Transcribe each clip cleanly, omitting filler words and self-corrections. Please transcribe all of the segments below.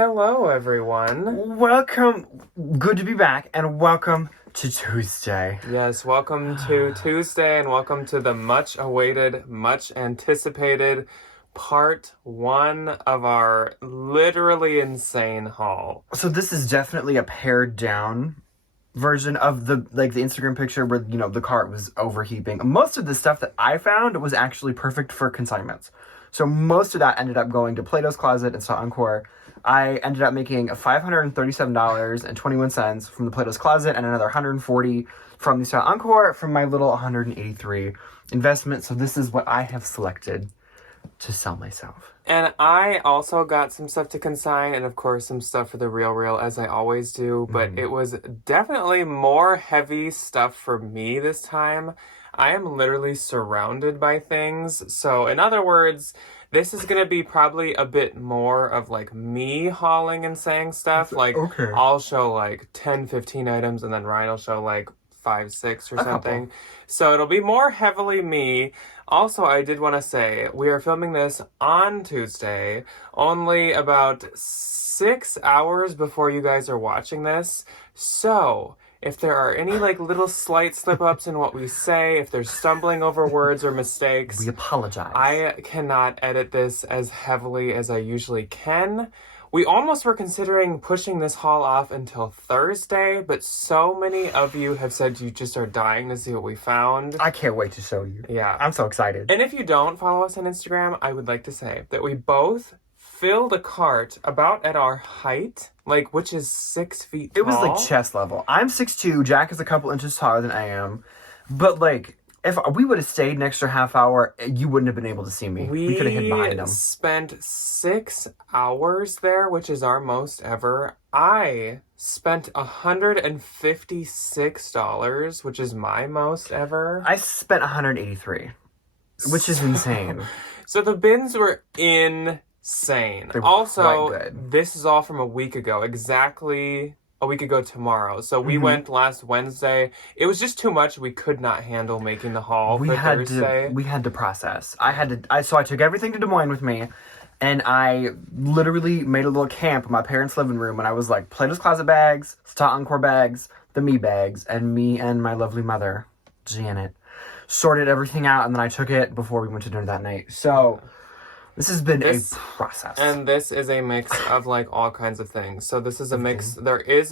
Hello, everyone. Welcome. Good to be back, and welcome to Tuesday. Yes, welcome to Tuesday, and welcome to the much-awaited, much-anticipated part 1 of our literally insane haul. So this is definitely a pared down version of the Instagram picture where, the cart was overheaping. Most of the stuff that I found was actually perfect for consignments. So most of that ended up going to Plato's Closet and Saw Encore. I ended up making $537.21 from the Plato's Closet and another $140 from the Saw Encore from my little $183 investment. So this is what I have selected to sell myself. And I also got some stuff to consign, and of course some stuff for the Real, as I always do. But it was definitely more heavy stuff for me this time. I am literally surrounded by things. So in other words, this is going to be probably a bit more of like me hauling and saying stuff. Like, okay. I'll show like 10, 15 items, and then Ryan will show like 5, 6 or something. Couple. So it'll be more heavily me. Also, I did want to say, we are filming this on Tuesday, only about 6 hours before you guys are watching this. So if there are any like little slight slip-ups in what we say, if there's stumbling over words or mistakes, we apologize. I cannot edit this as heavily as I usually can. We almost were considering pushing this haul off until Thursday, but so many of you have said you just are dying to see what we found. I can't wait to show you. Yeah. I'm so excited. And if you don't follow us on Instagram, I would like to say that we both filled a cart about at our height, which is 6 feet tall. It was like chest level. I'm 6'2", Jack is a couple inches taller than I am. But if we would have stayed an extra half hour, you wouldn't have been able to see me. We could have hid behind them. We spent 6 hours there, which is our most ever. I spent $156, which is my most ever. I spent $183, which is insane. So the bins were insane. Also, quite good. This is all from a week ago, exactly a week ago tomorrow. So we went last Wednesday. It was just too much. We could not handle making the haul for Thursday. We had to process. So I took everything to Des Moines with me, and I literally made a little camp in my parents' living room, and I was like, Plato's Closet bags, Star Encore bags, the me bags, and me and my lovely mother, Janet, sorted everything out, and then I took it before we went to dinner that night. So this has been a process. And this is a mix of all kinds of things. So this is a mix. There is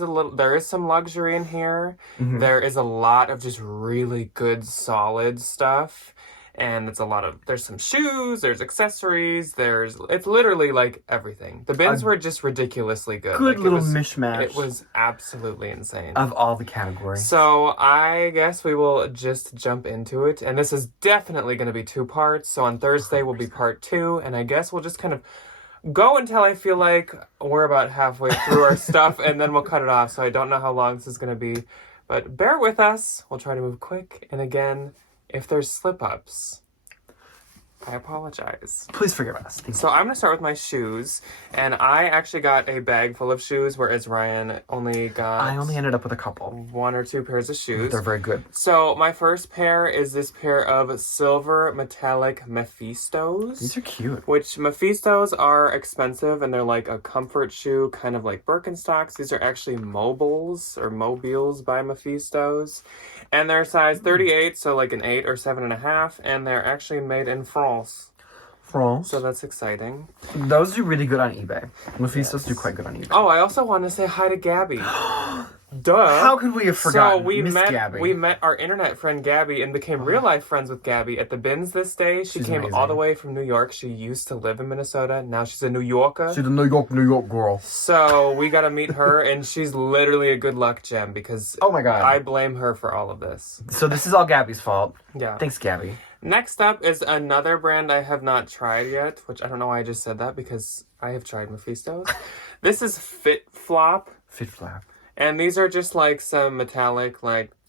some luxury in here. Mm-hmm. There is a lot of just really good, solid stuff. And there's some shoes, there's accessories, it's literally everything. The bins were just ridiculously good. Good little mishmash. It was absolutely insane. Of all the categories. So I guess we will just jump into it. And this is definitely going to be 2 parts. So on Thursday will be part 2. And I guess we'll just kind of go until I feel like we're about halfway through our stuff. And then we'll cut it off. So I don't know how long this is going to be. But bear with us. We'll try to move quick. And again, if there's slip-ups, I apologize. Please forgive us. So I'm going to start with my shoes. And I actually got a bag full of shoes, whereas Ryan only got... I only ended up with a couple. 1 or 2 pairs of shoes. They're very good. So my first pair is this pair of silver metallic Mephistos. These are cute. Which Mephistos are expensive, and they're like a comfort shoe, kind of like Birkenstocks. These are actually mobiles by Mephistos. And they're size 38, so like an 8 or 7.5, and they're actually made in France. So that's exciting. Those do really good on eBay. Mephistos do quite good on eBay. Oh, I also want to say hi to Gabby. Duh. How could we have forgotten? So we Gabby. met our internet friend Gabby and became real life friends with Gabby at the bins this day. She's came amazing. All the way from New York. She used to live in Minnesota. Now she's a New Yorker. She's a New York girl. So we got to meet her, and she's literally a good luck gem because oh my God, I blame her for all of this. So this is all Gabby's fault. Yeah. Thanks, Gabby. Next up is another brand I have not tried yet, which I don't know why I just said that because I have tried Mephistos. This is Fit Flop. Fit Flop. And these are just some metallic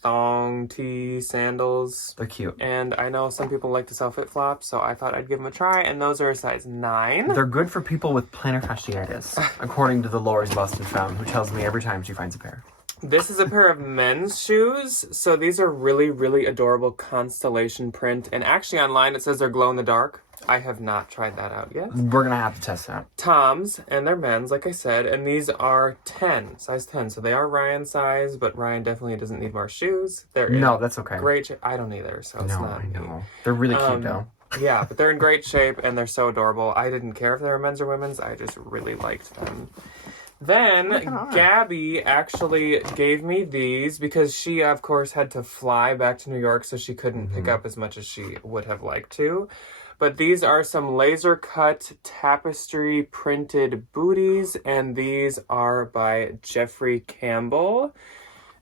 thong tee sandals. They're cute. And I know some people like to sell Fit Flops, so I thought I'd give them a try. And those are a size 9. They're good for people with plantar fasciitis, according to the Lori's Lost and Found, who tells me every time she finds a pair. This is a pair of men's shoes. So these are really, really adorable constellation print. And actually online it says they're glow in the dark. I have not tried that out yet. We're going to have to test that. Toms, and they're men's, like I said. And these are 10, size 10. So they are Ryan's size, but Ryan definitely doesn't need more shoes. They're No, that's okay. great shape. I don't either, so it's No, not I know. me. They're really cute, though. Yeah, but they're in great shape, and they're so adorable. I didn't care if they were men's or women's. I just really liked them. Then Gabby actually gave me these because she, of course, had to fly back to New York, so she couldn't pick up as much as she would have liked to. But these are some laser cut tapestry printed booties, and these are by Jeffrey Campbell.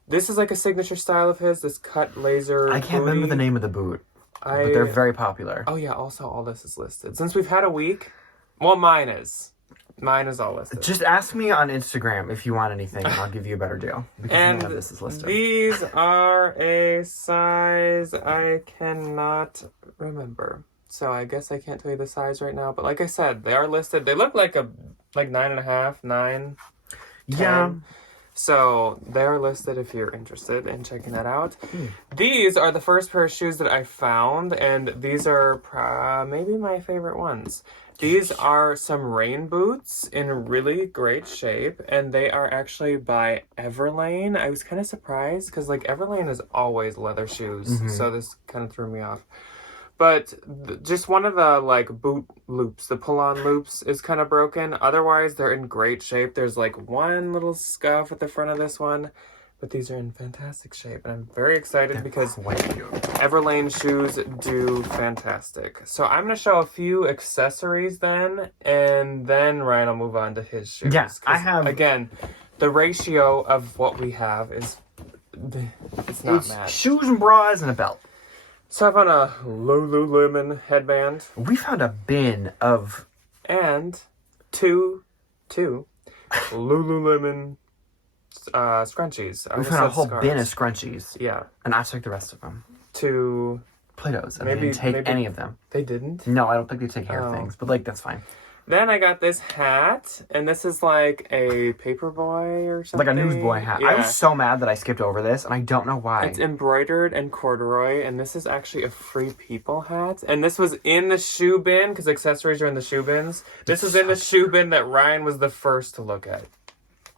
This is like a signature style of his, this cut laser I can't remember the name of the boot, but they're very popular. Oh yeah, also all this is listed. Since we've had a week, well, mine is. Mine is all listed. Just ask me on Instagram if you want anything, and I'll give you a better deal. Because And none of this is listed. these are a size I cannot remember. So I guess I can't tell you the size right now. But like I said, they are listed. They look like 9.5, 9. 10. Yeah. So they're listed if you're interested in checking that out. These are the first pair of shoes that I found, and these are maybe my favorite ones. These are some rain boots in really great shape, and they are actually by Everlane. I was kind of surprised because like Everlane is always leather shoes, so this kind of threw me off. But just one of the like boot loops, the pull-on loops is kind of broken. Otherwise, they're in great shape. There's like one little scuff at the front of this one, but these are in fantastic shape. And I'm very excited because Everlane shoes do fantastic. So I'm going to show a few accessories then, and then Ryan will move on to his shoes. Yeah, I have... Again, the ratio of what we have is... It's not matched. Shoes and bras and a belt. So I found a Lululemon headband. We found a bin of... And two Lululemon scrunchies. We found a whole bin of scrunchies. Yeah. And I took the rest of them. Two Play-Dohs. And they didn't take any of them. They didn't? No, I don't think they take hair things. But, like, that's fine. Then I got this hat, and this is like a paperboy or something. Like a newsboy hat. Yeah. I was so mad that I skipped over this, and I don't know why. It's embroidered and corduroy, and this is actually a Free People hat. And this was in the shoe bin, because accessories are in the shoe bins. This was in the shoe bin that Ryan was the first to look at.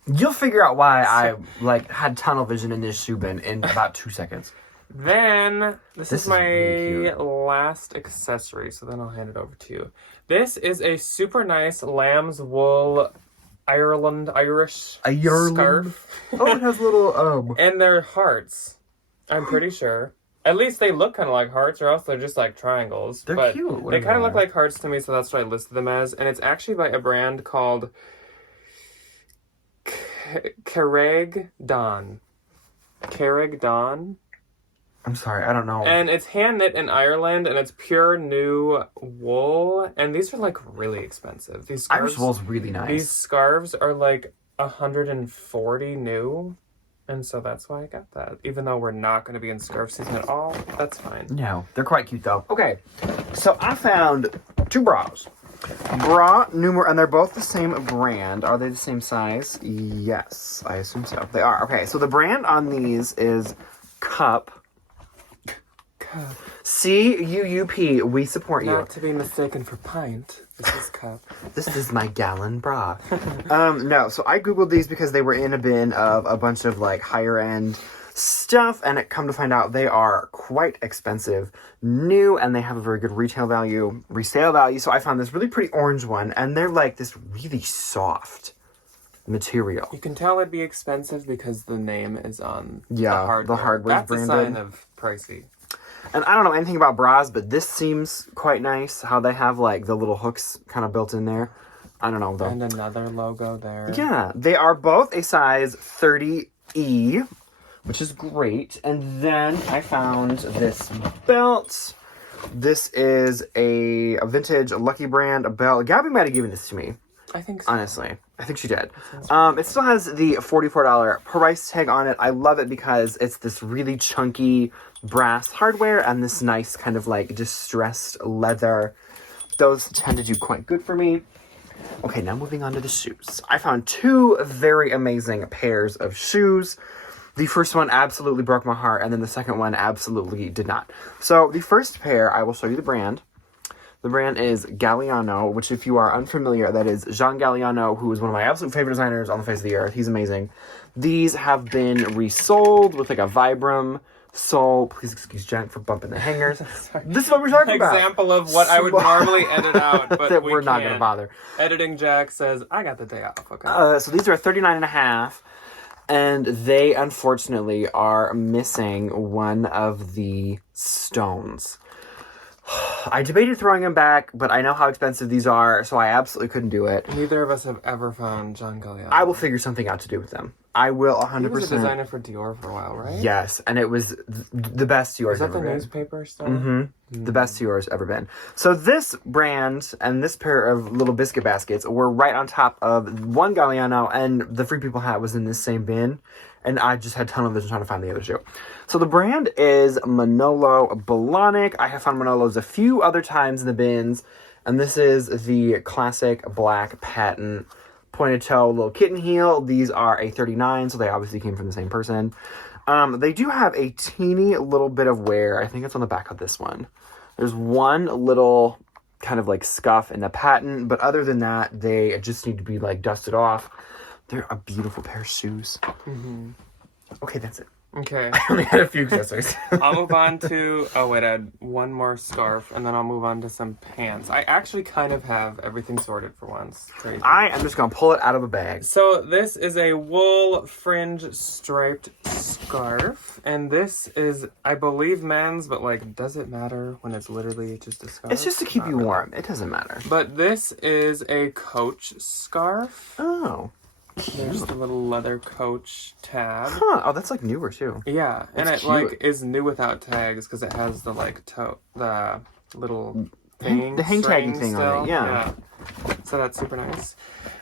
You'll figure out why I, like, had tunnel vision in this shoe bin in about 2 seconds. Then, this is my really cute. last accessory, so then I'll hand it over to you. This is a super nice lamb's wool Irish scarf. Oh, it has little, And they're hearts, I'm pretty sure. At least they look kind of like hearts, or else they're just like triangles. They're but cute. They kind of look like hearts to me, so that's what I listed them as. And it's actually by a brand called Carreg Dawn. Carreg Dawn. I'm sorry, I don't know. And it's hand knit in Ireland, and it's pure new wool. And these are like really expensive. These scarves, Irish wool's really nice. These scarves are like 140 new, and so that's why I got that. Even though we're not going to be in scarf season at all, that's fine. No, they're quite cute though. Okay, so I found 2 bras. Bra numero, and they're both the same brand. Are they the same size? Yes, I assume so. They are. Okay, so the brand on these is Cup. CUUP. We support you. Not to be mistaken for pint. This is cup. This is my gallon bra. No, so I googled these because they were in a bin of a bunch of like higher end stuff, and it come to find out they are quite expensive, new, and they have a very good retail value, resale value. So I found this really pretty orange one, and they're like this really soft material. You can tell it'd be expensive because the name is on Yeah, the hardware. the hardware's That's branded. a sign of pricey. And I don't know anything about bras, but this seems quite nice, how they have like the little hooks kind of built in there. I don't know though. And another logo there. Yeah, they are both a size 30E, which is great. And then I found this belt. This is a vintage Lucky Brand belt. Gabby might have given this to me. I think so. Honestly, I think she did. It still has the $44 price tag on it. I love it because it's this really chunky brass hardware and this nice kind of like distressed leather. Those tend to do quite good for me. Okay, now moving on to the shoes. I found 2 very amazing pairs of shoes. The first one absolutely broke my heart, and then the second one absolutely did not. So the first pair, I will show you the brand. The brand is Galliano, which if you are unfamiliar, that is Jean Galliano, who is one of my absolute favorite designers on the face of the earth. He's amazing. These have been resold with like a Vibram sole. Please excuse Jen for bumping the hangers. This is what we're talking about. Example of what I would normally edit out, but that we we're not can't. going to bother. Editing Jack says, I got the day off, okay? So these are 39.5, and they unfortunately are missing one of the stones. I debated throwing them back, but I know how expensive these are, so I absolutely couldn't do it. Neither of us have ever found John Galliano. I will figure something out to do with them. I will 100%. He was a designer for Dior for a while, right? Yes, and it was the best Dior's ever been. Is that the newspaper stuff? Mm-hmm. The best Dior's ever been. So this brand and this pair of little biscuit baskets were right on top of one Galliano, and the Free People hat was in this same bin. And I just had a ton of vision trying to find the other shoe. So the brand is Manolo Blahnik. I have found Manolos a few other times in the bins. And this is the classic black patent pointed toe little kitten heel. These are a 39, so they obviously came from the same person. They do have a teeny little bit of wear. I think it's on the back of this one. There's one little kind of like scuff in the patent. But other than that, they just need to be like dusted off. They're a beautiful pair of shoes. Mm-hmm. Okay, that's it. Okay. I only had a few accessories. I'll move on to... Oh, wait, I had one more scarf, and then I'll move on to some pants. I actually kind of have everything sorted for once. Crazy. I am just going to pull it out of a bag. So this is a wool fringe striped scarf, and this is, I believe, men's, but, like, does it matter when it's literally just a scarf? It's just to keep you warm. It doesn't matter. But this is a Coach scarf. Oh. There's the little leather Coach tab. Huh. Oh, that's like newer too. Yeah, and it cute. like is new without tags because it has the like the little thing, the hang tagging thing still. on it. Yeah. So that's super nice.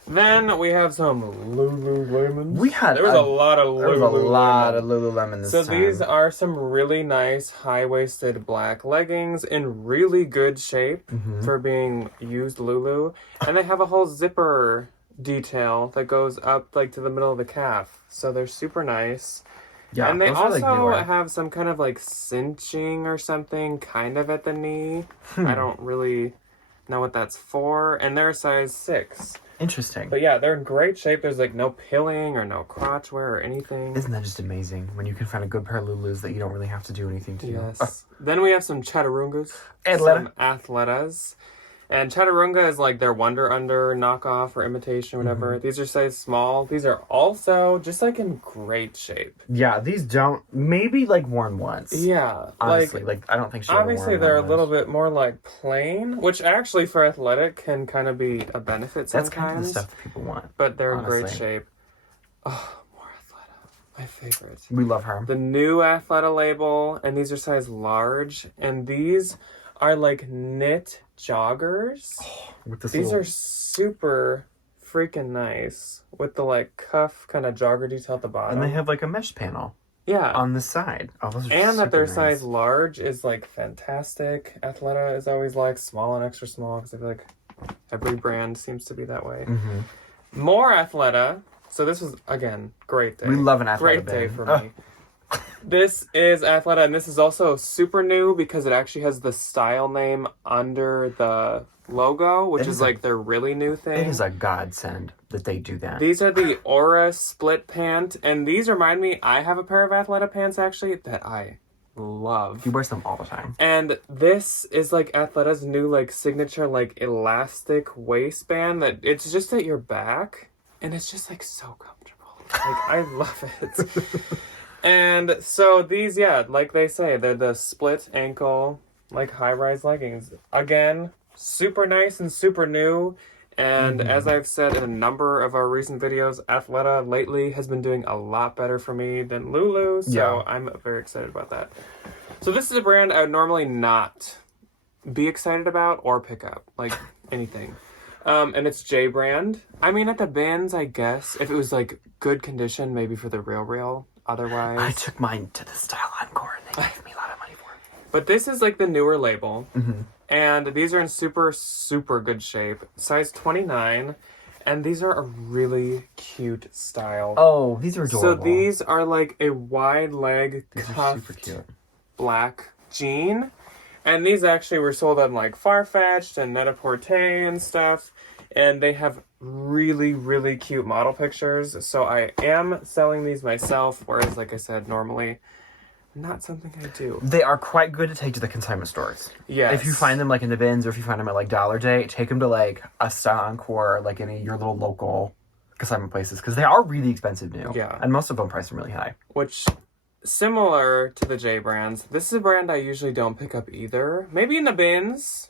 Then we have some Lululemons. There was a lot of Lululemon this time. time. These are some really nice high-waisted black leggings in really good shape for being used Lulu, and they have a whole zipper detail that goes up like to the middle of the calf, so they're super nice. Yeah, and they also have some kind of like cinching or something kind of at the knee. I don't really know what that's for, and they're a size 6. Interesting. But yeah, they're in great shape. There's like no pilling or no crotch wear or anything. Isn't that just amazing when you can find a good pair of Lulus that you don't really have to do anything to? Yes. Then we have some Chaturungas, some Athletas. And Chaturanga is like their Wonder Under knockoff or imitation or whatever. These are size small. These are also just like in great shape. Yeah, these don't... Maybe like worn once. Yeah. Honestly, like I don't think she obviously they're a little bit more like plain, which actually for athletic can kind of be a benefit sometimes. That's kind of the stuff that people want. But they're in great shape. Oh, more Athleta. My favorite. We love her. The new Athleta label, and these are size large, and these are like knit joggers. These are super freaking nice with the like cuff kind of jogger detail at the bottom. And they have like a mesh panel. Yeah. On the side. Oh, those are and that their nice. size large is like fantastic. Athleta is always like small and extra small because I feel like every brand seems to be that way. More Athleta. So this was, again, great day. We love an Athleta. Great day for me. This is Athleta, and this is also super new because it actually has the style name under the logo, which is like their really new thing. It is a godsend that they do that. These are the Aura split pant, and these remind me, I have a pair of Athleta pants actually that I love. He wears them all the time. And this is like Athleta's new like signature like elastic waistband that it's just at your back, and it's just like so comfortable. Like I love it. And so these, yeah, like they say, they're the split ankle, like high-rise leggings. Again, super nice and super new. And as I've said in a number of our recent videos, Athleta lately has been doing a lot better for me than Lulu. So I'm very excited about that. So this is a brand I would normally not be excited about or pick up, like anything. And it's J brand. I mean, at the bins, I guess, if it was like good condition, maybe for the real. Otherwise, I took mine to the Style Encore and they gave me a lot of money for it. But this is like the newer label. And these are in super, super good shape. Size 29. And these are a really cute style. Oh, these are adorable. So these are like a wide leg These are cuffed super cute. black jean. And these actually were sold on like Farfetched and Net-a-Porter and stuff. And they have really, really cute model pictures. So I am selling these myself. Whereas, like I said, normally not something I do. They are quite good to take to the consignment stores. Yes. If you find them like in the bins or if you find them at like Dollar Day, take them to like a Style Encore, like any your little local consignment places because they are really expensive new. Yeah. And most of them price them really high. Which, similar to the J brands, this is a brand I usually don't pick up either. Maybe in the bins.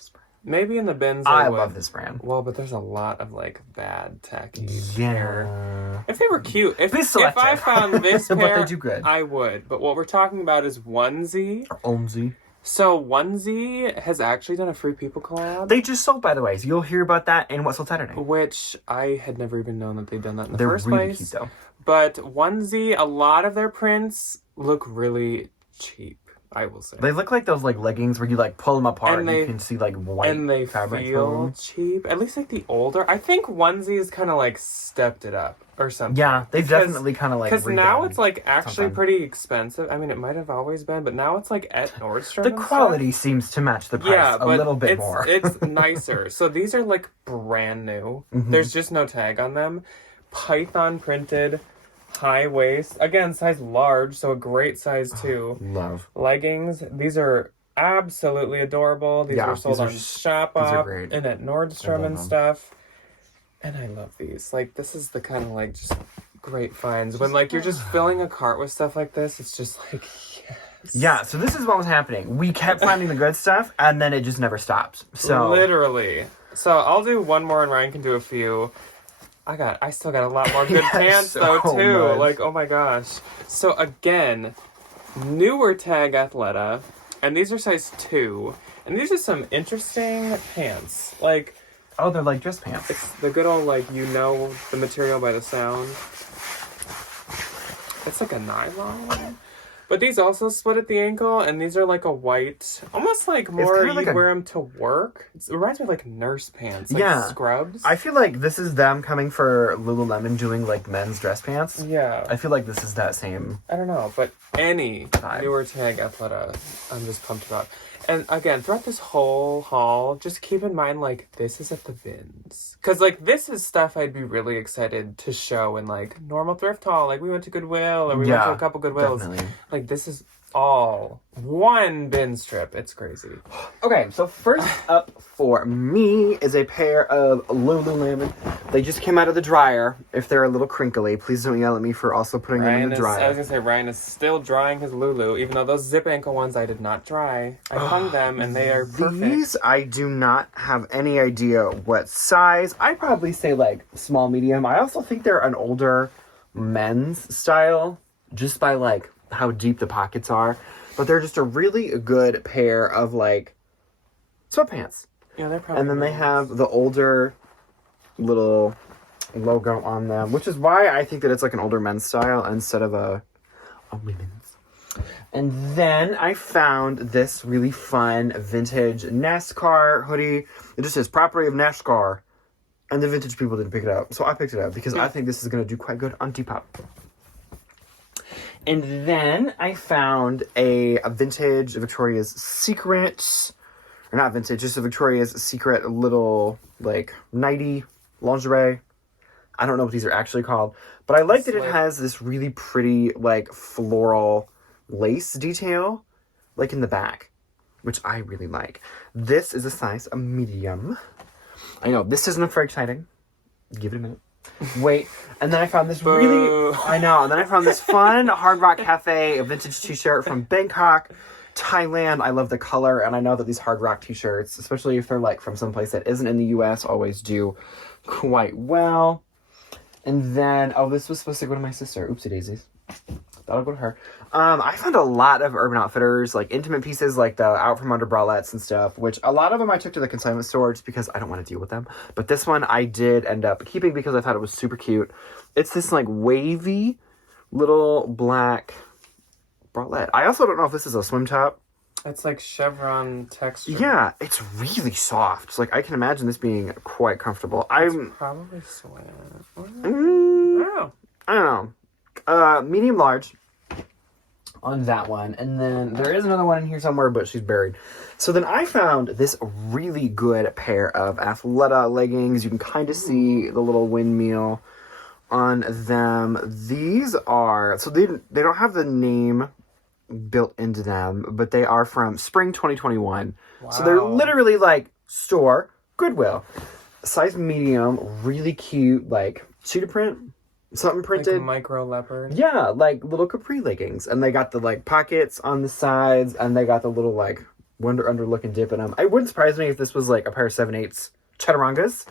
Maybe in the bins I would. love this brand. Well, but there's a lot of like bad tacky Yeah. hair. If they were cute, if Please I found this pair, but they do good. I would. But what we're talking about is Onesie. Or Omzi. So Onesie has actually done a Free People collab. They just sold, by the way, so you'll hear about that in What Sold Saturday. Which I had never even known that they'd done that in the They're first really place. cute, though. But Onesie, a lot of their prints look really cheap, I will say. They look like those like leggings where you like pull them apart And and they- you can see like white and they fabric through feel them. cheap. At least like the older. I think Onesie has kind of like stepped it up or something. Yeah, they've Because- definitely kind of like Because now redone it's like actually something. pretty expensive. I mean, it might have always been, but now it's like at Nordstrom. The and quality seems to match the stuff. price Yeah, a but little bit it's, more. it's nicer. So these are like brand new. Mm-hmm. There's just no tag on them. Python printed, high waist. Again, size large, so a great size too. Love. Leggings. These are absolutely adorable. These Yeah, were sold these are on these are Shopop great. and at I Nordstrom love and them. stuff. And I love these. Like, this is the kind of like just great finds. When like you're just filling a cart with stuff like this, it's just like, yes. Yeah, so this is what was happening. We kept finding the good stuff, and then it just never stops. So Literally. So I'll do one more and Ryan can do a few. I still got a lot more good Yes, pants though so too. much. Like, oh my gosh. So again, newer tag Athleta, and these are size 2. And these are some interesting pants. Like, oh, they're like dress pants. it's the good old, like, you know the material by the sound. It's like a nylon one. But these also split at the ankle, and these are like a white, almost like more kinda like you'd a- wear them to work. It reminds me of like nurse pants, like Yeah. scrubs. I feel like this is them coming for Lululemon doing like men's dress pants. Yeah, I feel like this is that same. I don't know, but any Vibe. newer tag Athleta, I'm just pumped about. And again, throughout this whole haul, just keep in mind, like, this is at the bins. Because, like, this is stuff I'd be really excited to show in, like, normal thrift haul. Like, we went to Goodwill, or we went to a couple Goodwills. Definitely. Like, this is all one bin strip. It's crazy. Okay, so first up for me is a pair of Lululemon. They just came out of the dryer. If they're a little crinkly, please don't yell at me for also putting them in Ryan the is, I was dryer. gonna say, Ryan is still drying his Lulu, even though those zip ankle ones I did not dry. I hung them, and they are perfect. These, I do not have any idea what size. I'd probably say like small, medium. I also think they're an older men's style, just by like how deep the pockets are. But they're just a really good pair of like sweatpants. Yeah, they're probably And then they nice. have the older little logo on them, which is why I think that it's like an older men's style instead of a women's. And then I found this really fun vintage NASCAR hoodie. It just says property of NASCAR. And the vintage people didn't pick it up. So I picked it up because I think this is going to do quite good on Depop. And then I found a vintage Victoria's Secret, or not vintage, just a Victoria's Secret little, like, nightie lingerie. I don't know what these are actually called. But I like that it Slip. has this really pretty, like, floral lace detail, like, in the back, which I really like. This is a size medium. I know, this isn't very exciting. Give it a minute. Wait, and then I found this Boo. really, I know, and then I found this fun Hard Rock Cafe, a vintage t-shirt from Bangkok, Thailand. I love the color, and I know that these Hard Rock t-shirts, especially if they're like from someplace that isn't in the US, always do quite well. And then, oh, this was supposed to go to my sister. Oopsie daisies. That'll go to her. I found a lot of Urban Outfitters, like intimate pieces, like the out from under bralettes and stuff, which a lot of them I took to the consignment store just because I don't want to deal with them. But this one I did end up keeping because I thought it was super cute. It's this like wavy little black bralette. I also don't know if this is a swim top It's like chevron texture. Yeah, it's really soft. Like, I can imagine this being quite comfortable. It's probably sweat. I don't know. Medium large on that one. And then there is another one in here somewhere, but she's buried. So then I found this really good pair of Athleta leggings. You can kind of see the little windmill on them. These are, so they don't have the name built into them, but they are from spring 2021. Wow. So they're literally like store Goodwill, size medium, really cute, like cheetah print, something printed, like micro leopard. Yeah, like little capri leggings, and they got the like pockets on the sides, and they got the little like wonder under look and dip in them. It wouldn't surprise me if this was like a pair of 7/8 chaturangas.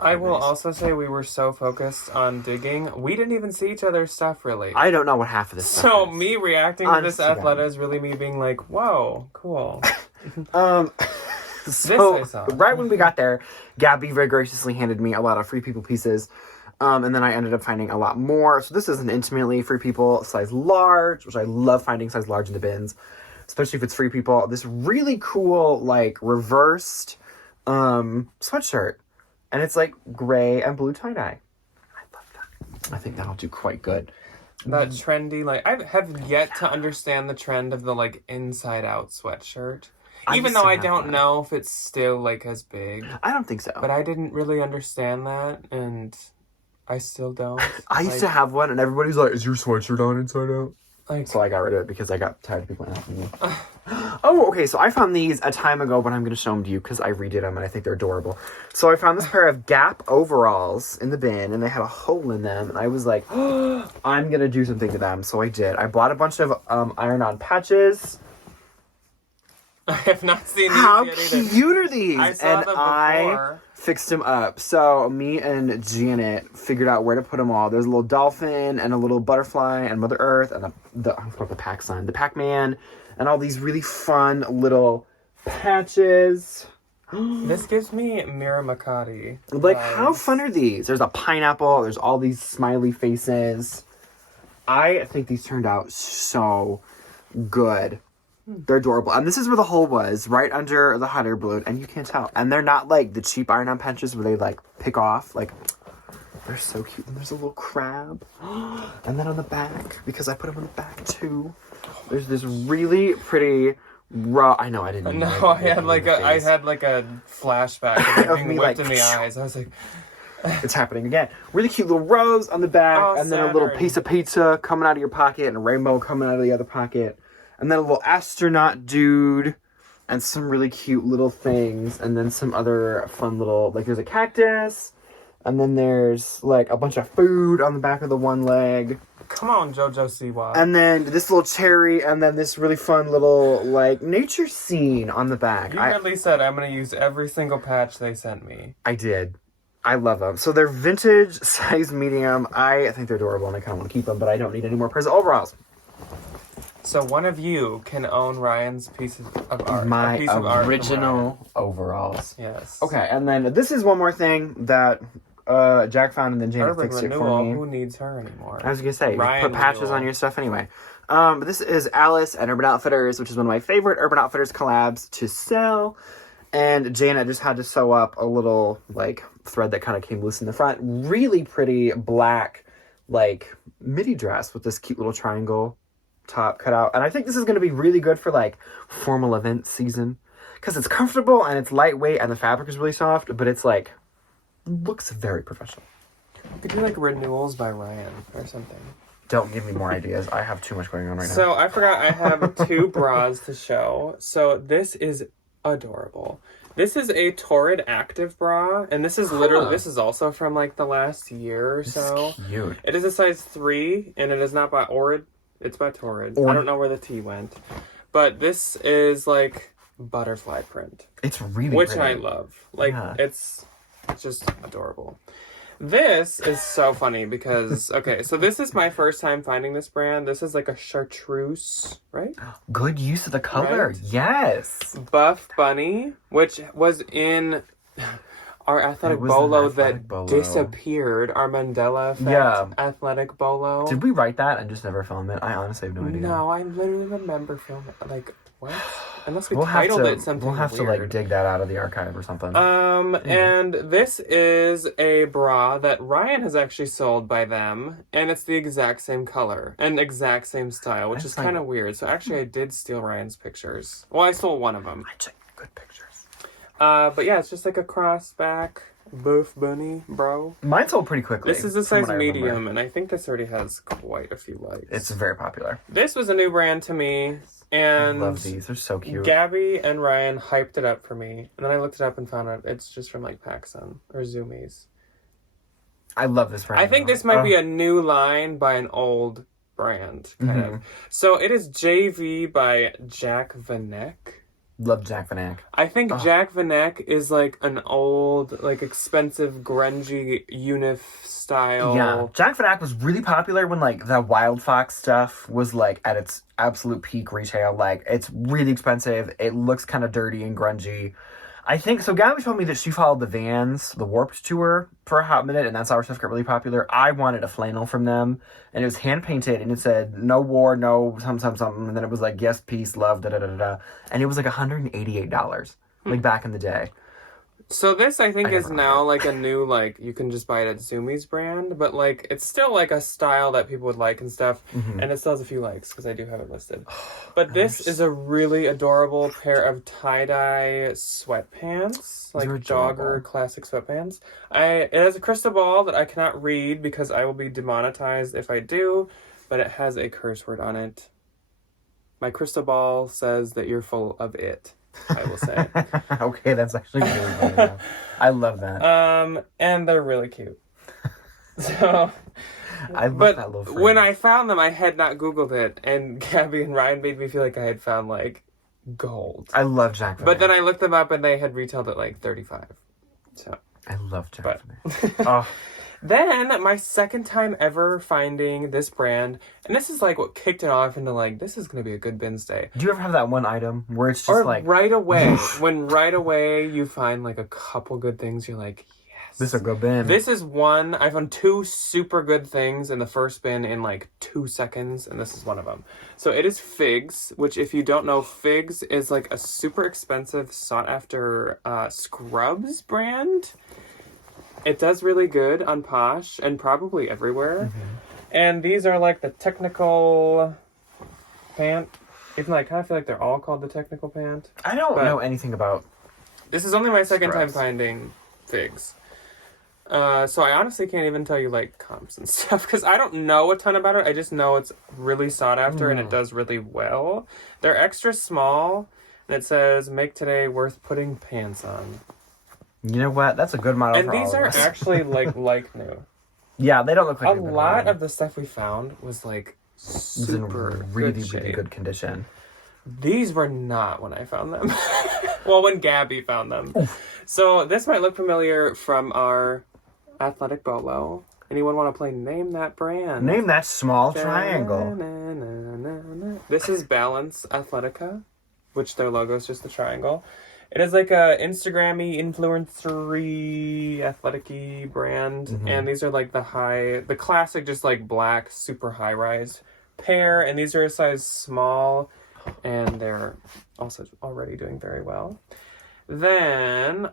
I will also say we were so focused on digging, we didn't even see each other's stuff really. I don't know what half of this stuff So is. me reacting to this Athleta is really me being like, whoa, cool. So right when we got there, Gabby very graciously handed me a lot of Free People pieces. And then I ended up finding a lot more. So this is an intimately Free People size large, which I love finding size large in the bins, especially if it's Free People. This really cool, like, reversed sweatshirt. And it's like gray and blue tie-dye. I love that. I think that'll do quite good. That trendy, like, I have yet to understand the trend of the, like, inside-out sweatshirt. Even though I don't know if it's still, like, as big. I don't think so. But I didn't really understand that, and I still don't. I used to have one, and everybody's like, is your sweatshirt on inside out? Like, so I got rid of it because I got tired of people asking me. Oh, okay, so I found these a time ago, but I'm going to show them to you because I redid them, and I think they're adorable. So I found this pair of Gap overalls in the bin, and they had a hole in them, and I was like, oh, I'm going to do something to them. So I did. I bought a bunch of iron-on patches. I have not seen these How yet either. cute are these? I saw them before. I fixed them up. So me and Janet figured out where to put them all. There's a little dolphin and a little butterfly and Mother Earth and I forgot the pack sign, the Pac-Man, and all these really fun little patches. This gives me Mira Makati. Like, how fun are these? There's a pineapple. There's all these smiley faces. I think these turned out so good. They're adorable. And this is where the hole was, right under the hot air balloon. And you can't tell. And they're not like the cheap iron-on patches where they like pick off. Like, they're so cute. And there's a little crab. And then on the back, because I put them on the back too, there's this really pretty raw. I know I didn't. No, I had like a flashback of being whipped in the eyes. I was like, it's happening again. Really cute little rose on the back, and then a little piece of pizza coming out of your pocket, and a rainbow coming out of the other pocket. And then a little astronaut dude, and some really cute little things, and then some other fun little, like there's a cactus, and then there's like a bunch of food on the back of the one leg. Come on, JoJo Siwa. And then this little cherry, and then this really fun little like nature scene on the back. You really said I'm going to use every single patch they sent me. I did. I love them. So they're vintage, size medium. I think they're adorable, and I kind of want to keep them, but I don't need any more pairs of overalls. So one of you can own Ryan's piece of art. My original overalls. Yes. Okay, and then this is one more thing that Jack found, and then Janet fixed it for me. Who needs her anymore? I was gonna say, Ryan you put patches renewal. on your stuff anyway. This is Alice and Urban Outfitters, which is one of my favorite Urban Outfitters collabs to sell. And Janet just had to sew up a little like thread that kind of came loose in the front. Really pretty black like midi dress with this cute little triangle top cut out. And I think this is going to be really good for like formal event season because it's comfortable and it's lightweight and the fabric is really soft, but it's like looks very professional. You could do like renewals by Ryan or something. Don't give me more ideas. I have too much going on right now. So I forgot I have two bras to show. So this is adorable. This is a Torrid Active bra, and this is literally, this is also from like the last year or so. This is cute. It is a size 3, and it is not by Orid. It's by Torrid. I don't know where the T went. But this is like butterfly print. It's really Which pretty. I love. Like, Yeah. it's just adorable. This is so funny because, okay, so this is my first time finding this brand. This is like a chartreuse, right? Good use of the color. Right? Yes. Buff Bunny, which was in our athletic bolo that disappeared. Our Mandela effect athletic bolo. Did we write that and just never film it? I honestly have no idea. No, I literally remember filming. Like, what? unless we titled it something We'll have to weird. like dig that out of the archive or something. And this is a bra that Ryan has actually sold by them, and it's the exact same color and exact same style, which is kind of weird. So actually, I did steal Ryan's pictures. Well, I stole one of them. I took good pictures. But yeah, it's just like a crossback boof bunny bro. Mine sold pretty quickly. This is a size medium, and I think this already has quite a few likes. It's very popular. This was a new brand to me, and I love these. They're so cute. Gabby and Ryan hyped it up for me, and then I looked it up and found out it's just from like PacSun or Zoomies. I love this brand. I think this might be a new line by an old brand, kind of. So it is JV by Jack Vanek. Love Jack Vanek. I think Jack Vanek is like an old, like expensive, grungy unif style. Yeah, Jack Vanek was really popular when like the Wild Fox stuff was like at its absolute peak retail. Like it's really expensive. It looks kind of dirty and grungy. I think so. Gabby told me that she followed the Vans, the Warped tour for a hot minute, and that's how her stuff got really popular. I wanted a flannel from them, and it was hand painted, and it said "No war, no something," and then it was like "Yes, peace, love," da da da da, and it was like $188, like back in the day. So this, I think, is now like a new, like, you can just buy it at Zoomies brand, but like, it's still like a style that people would like and stuff, and it still has a few likes, because I do have it listed. But this is a really adorable pair of tie-dye sweatpants, like jogger classic sweatpants. It has a crystal ball that I cannot read because I will be demonetized if I do, but it has a curse word on it. My crystal ball says that you're full of it. I will say. Okay, that's actually really funny. I love that. And they're really cute. So, I love that little frame. When I found them, I had not Googled it, and Gabby and Ryan made me feel like I had found like gold. I love Jack Vanek. But then I looked them up, and they had retailed at like $35. So I love Jack Vanek. Oh. Then, my second time ever finding this brand, and this is like what kicked it off into like, this is going to be a good binge day. Do you ever have that one item where it's just or like... right away, when right away you find like a couple good things, you're like, yes. This is a good bin. This is one, I found two super good things in the first bin in like 2 seconds, and this is one of them. So it is Figs, which if you don't know, Figs is like a super expensive, sought after scrubs brand. It does really good on Posh and probably everywhere. And these are like the technical pant. Even though I kind of feel like they're all called the technical pant. I don't know anything about... This is only my second time scrubs. finding Figs. So I honestly can't even tell you like comps and stuff because I don't know a ton about it. I just know it's really sought after and it does really well. They're extra small and it says, "Make today worth putting pants on." You know what? That's a good model And for all these of are us. actually like new. Yeah, they don't look like A lot of the stuff we found was like it's in super really shape. good condition. These were not when I found them. Well, when Gabby found them. So this might look familiar from our athletic bolo. Anyone want to play Name That Brand? Name that small triangle. This is Balance Athletica, which their logo is just the triangle. It is like a Instagram-y, influencer-y, athletic-y brand. And these are like the classic, just like black, super high-rise pair. And these are a size small. And they're also already doing very well. Then,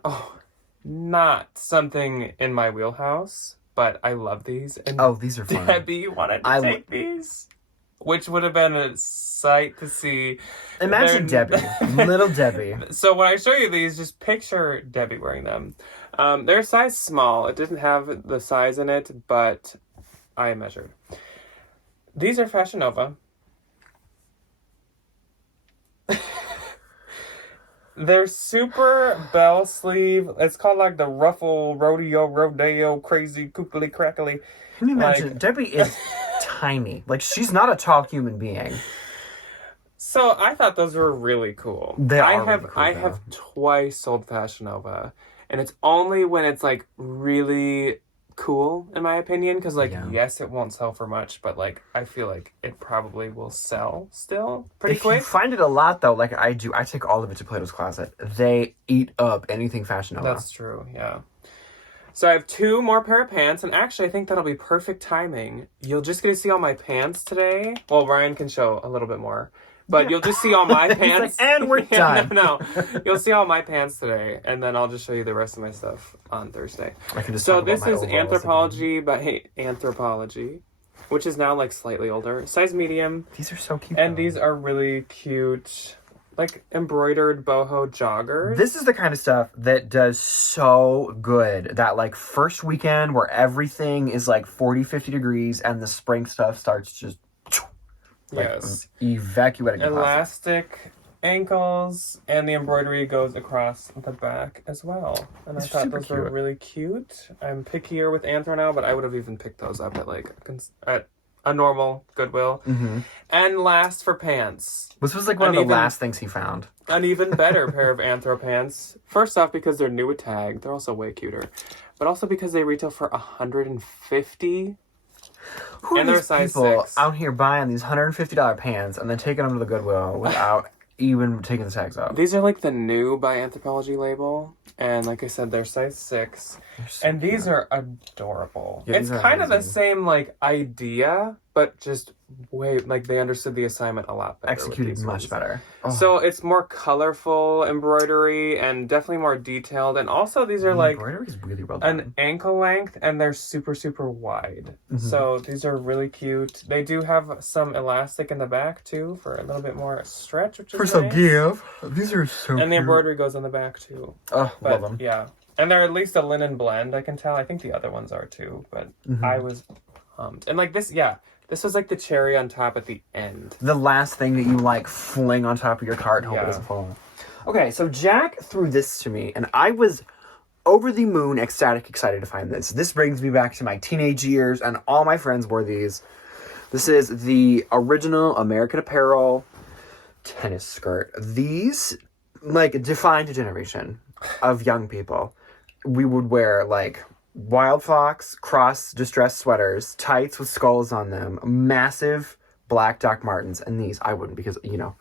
not something in my wheelhouse, but I love these. And These are fun. Debbie wanted to take these, which would have been a sight to see. Imagine Debbie, little Debbie. So when I show you these, just picture Debbie wearing them. They're size small. It didn't have the size in it, but I measured. These are Fashion Nova. They're super bell sleeve. It's called like the ruffle, rodeo, crazy, kookly, crackly. Can you imagine? Debbie is tiny. Like, she's not a tall human being. So I thought those were really cool. I have twice sold Fashion Nova, and it's only when it's like really cool, in my opinion, because yes, it won't sell for much, but like I feel like it probably will sell still pretty quick. You find it a lot though, like I do. I take all of it to Plato's Closet. They eat up anything Fashion Nova. That's true, yeah. So I have 2 more pair of pants, and actually I think that'll be perfect timing. You'll just get to see all my pants today. Well, Ryan can show a little bit more. But you'll just see all my He's pants. like, and we're done. No. You'll see all my pants today, and then I'll just show you the rest of my stuff on Thursday. I can just So talk about this my is overalls Anthropology by Anthropology, which is now like slightly older. Size medium. These are so cute. And though. these are really cute, like embroidered boho joggers. This is the kind of stuff that does so good. That like first weekend where everything is like 40, 50 degrees and the spring stuff starts just like, yes, evacuating. elastic ankles, and the embroidery goes across the back as well. And I These are thought super those were cute. really cute. I'm pickier with Anthro now, but I would have even picked those up at like at a normal Goodwill. Mm-hmm. And last for pants, This was like one of the last things he found. an even better pair of Anthro pants. First off, because they're new with tag, they're also way cuter, but also because they retail for $150. Who And are they're these size people 6. out here buying these $150 pants and then taking them to the Goodwill without even taking the tags off? These are like the new by Anthropology label, and like I said, they're size 6. So And these are adorable. Yeah, It's these are kind of the amazing. same like idea, but just way like they understood the assignment a lot better. with executed these much ones. better. Oh, So it's more colorful embroidery and definitely more detailed. And also these are the like embroidery is really well done. an ankle length, and they're super, super wide. Mhm. So these are really cute. They do have some elastic in the back too for a little bit more stretch, which is For some nice. give. These are so And the cute. embroidery goes on the back too. Oh, But love them. yeah. And they're at least a linen blend, I can tell. I think the other ones are too, but I was pumped. And like this, yeah, this was like the cherry on top at the end. The last thing that you like fling on top of your cart and hope it Yeah. doesn't fall off. Okay, so Jack threw this to me, and I was over the moon, ecstatic, excited to find this. This brings me back to my teenage years, and all my friends wore these. This is the original American Apparel tennis skirt. These, like, defined a generation of young people. We would wear, like, Wild Fox cross distressed sweaters, tights with skulls on them, massive black Doc Martens, and these. I wouldn't because, you know,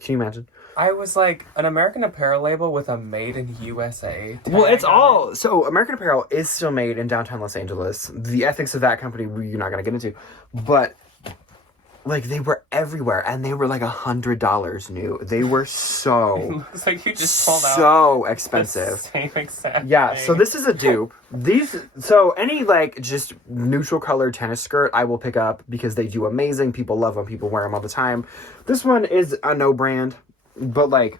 can you imagine? I was like an American Apparel label with a Made in USA tag Well, it's on all... So, American Apparel is still made in downtown Los Angeles. The ethics of that company, you're not going to get into. But, like, they were everywhere, and they were like $100 new. They were it. so, Looks like you just pulled out so the expensive. same exact Yeah, thing. so this is a dupe. So any, like, just neutral colored tennis skirt I will pick up because they do amazing. People love them. People wear them all the time. This one is a no brand, but, like,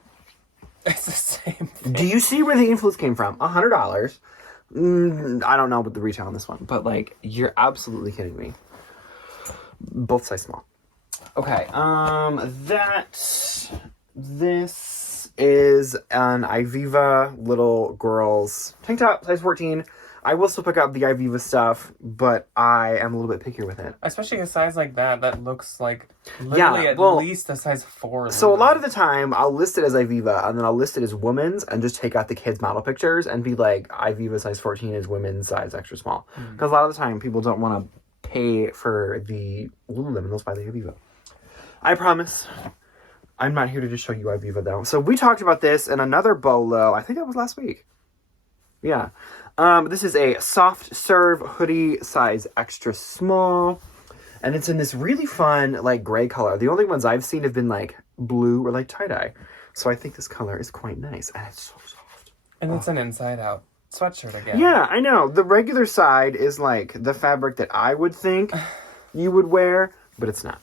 It's the same thing. do you see where the influence came from? $100. I don't know what the retail on this one, but, like, you're absolutely kidding me. Both size small. Okay, this is an Ivivva little girl's tank top, size 14. I will still pick up the Ivivva stuff, but I am a little bit pickier with it. Especially a size like that looks like literally well, at least a size 4. So a lot of the time, I'll list it as Ivivva, and then I'll list it as women's, and just take out the kids' model pictures, and be like, Ivivva size 14 is women's size extra small. Because a lot of the time, people don't want to pay for the Lululemon, they'll buy the Ivivva. I promise. I'm not here to just show you Ivivva, though. So we talked about this in another bolo. I think that was last week. Yeah. This is a soft serve hoodie, size extra small. And it's in this really fun, like, gray color. The only ones I've seen have been, like, blue or, like, tie-dye. So I think this color is quite nice. And it's so soft. And it's an inside-out sweatshirt again. Yeah, I know. The regular side is, like, the fabric that I would think you would wear, but it's not.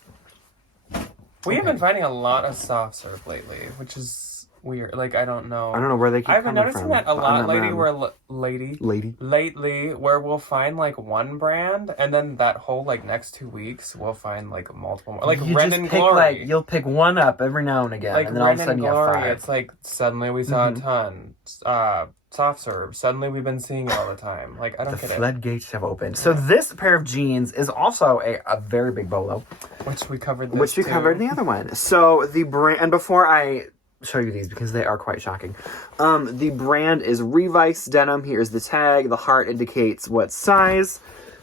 We have been finding a lot of soft serve lately, which is weird. Like, I don't know. I don't know where they keep I've been coming noticing from. that a I'm lot not lately mad. lately where we'll find like one brand, and then that whole like next 2 weeks we'll find like multiple more. Like You Ren just and pick, Glory. like, you'll pick one up every now and again, like and then all of Ren a sudden and you have Glory, 5. it's like suddenly we saw a ton. Soft serve, suddenly we've been seeing it all the time. Like, I don't The get it. floodgates have opened. So this pair of jeans is also a very big bolo, Which we covered this which we too. covered in the other one. So the brand, and before I show you these because they are quite shocking, the brand is Revice Denim. Here's the tag. The heart indicates what size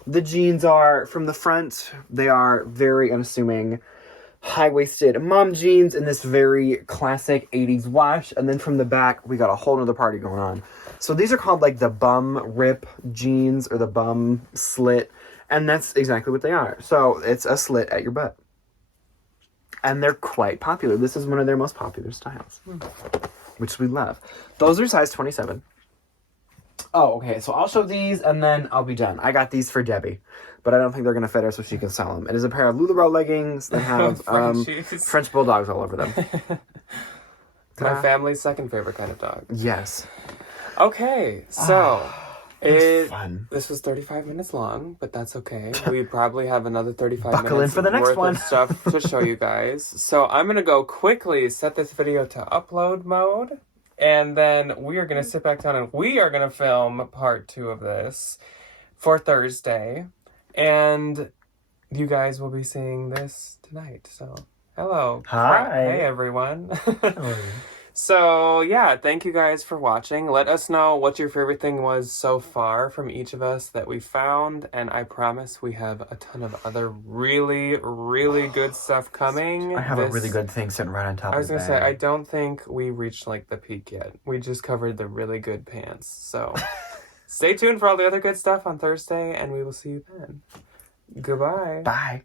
the jeans are. From the front, they are very unassuming, high-waisted mom jeans in this very classic 80s wash. And then from the back, we got a whole nother party going on. So these are called like the bum rip jeans or the bum slit. And that's exactly what they are. So it's a slit at your butt. And they're quite popular. This is one of their most popular styles, which we love. Those are size 27. Oh, okay. So I'll show these and then I'll be done. I got these for Debbie, but I don't think they're going to fit her so she can sell them. It is a pair of LuLaRoe leggings that have French bulldogs all over them. My family's second favorite kind of dog. Yes. Okay, so fun. This was 35 minutes long, but that's okay. We probably have another 35 Buckle minutes in for the next worth one. of stuff to show you guys. So I'm gonna go quickly set this video to upload mode, and then we are gonna sit back down and we are gonna film part 2 of this for Thursday, and you guys will be seeing this tonight. So hello, hi, hey everyone. So, yeah, thank you guys for watching. Let us know what your favorite thing was so far from each of us that we found. And I promise we have a ton of other really, really good stuff coming. I have a really good thing sitting right on top of the I was going to say, bag. I don't think we reached, like, the peak yet. We just covered the really good pants. So, stay tuned for all the other good stuff on Thursday, and we will see you then. Goodbye. Bye.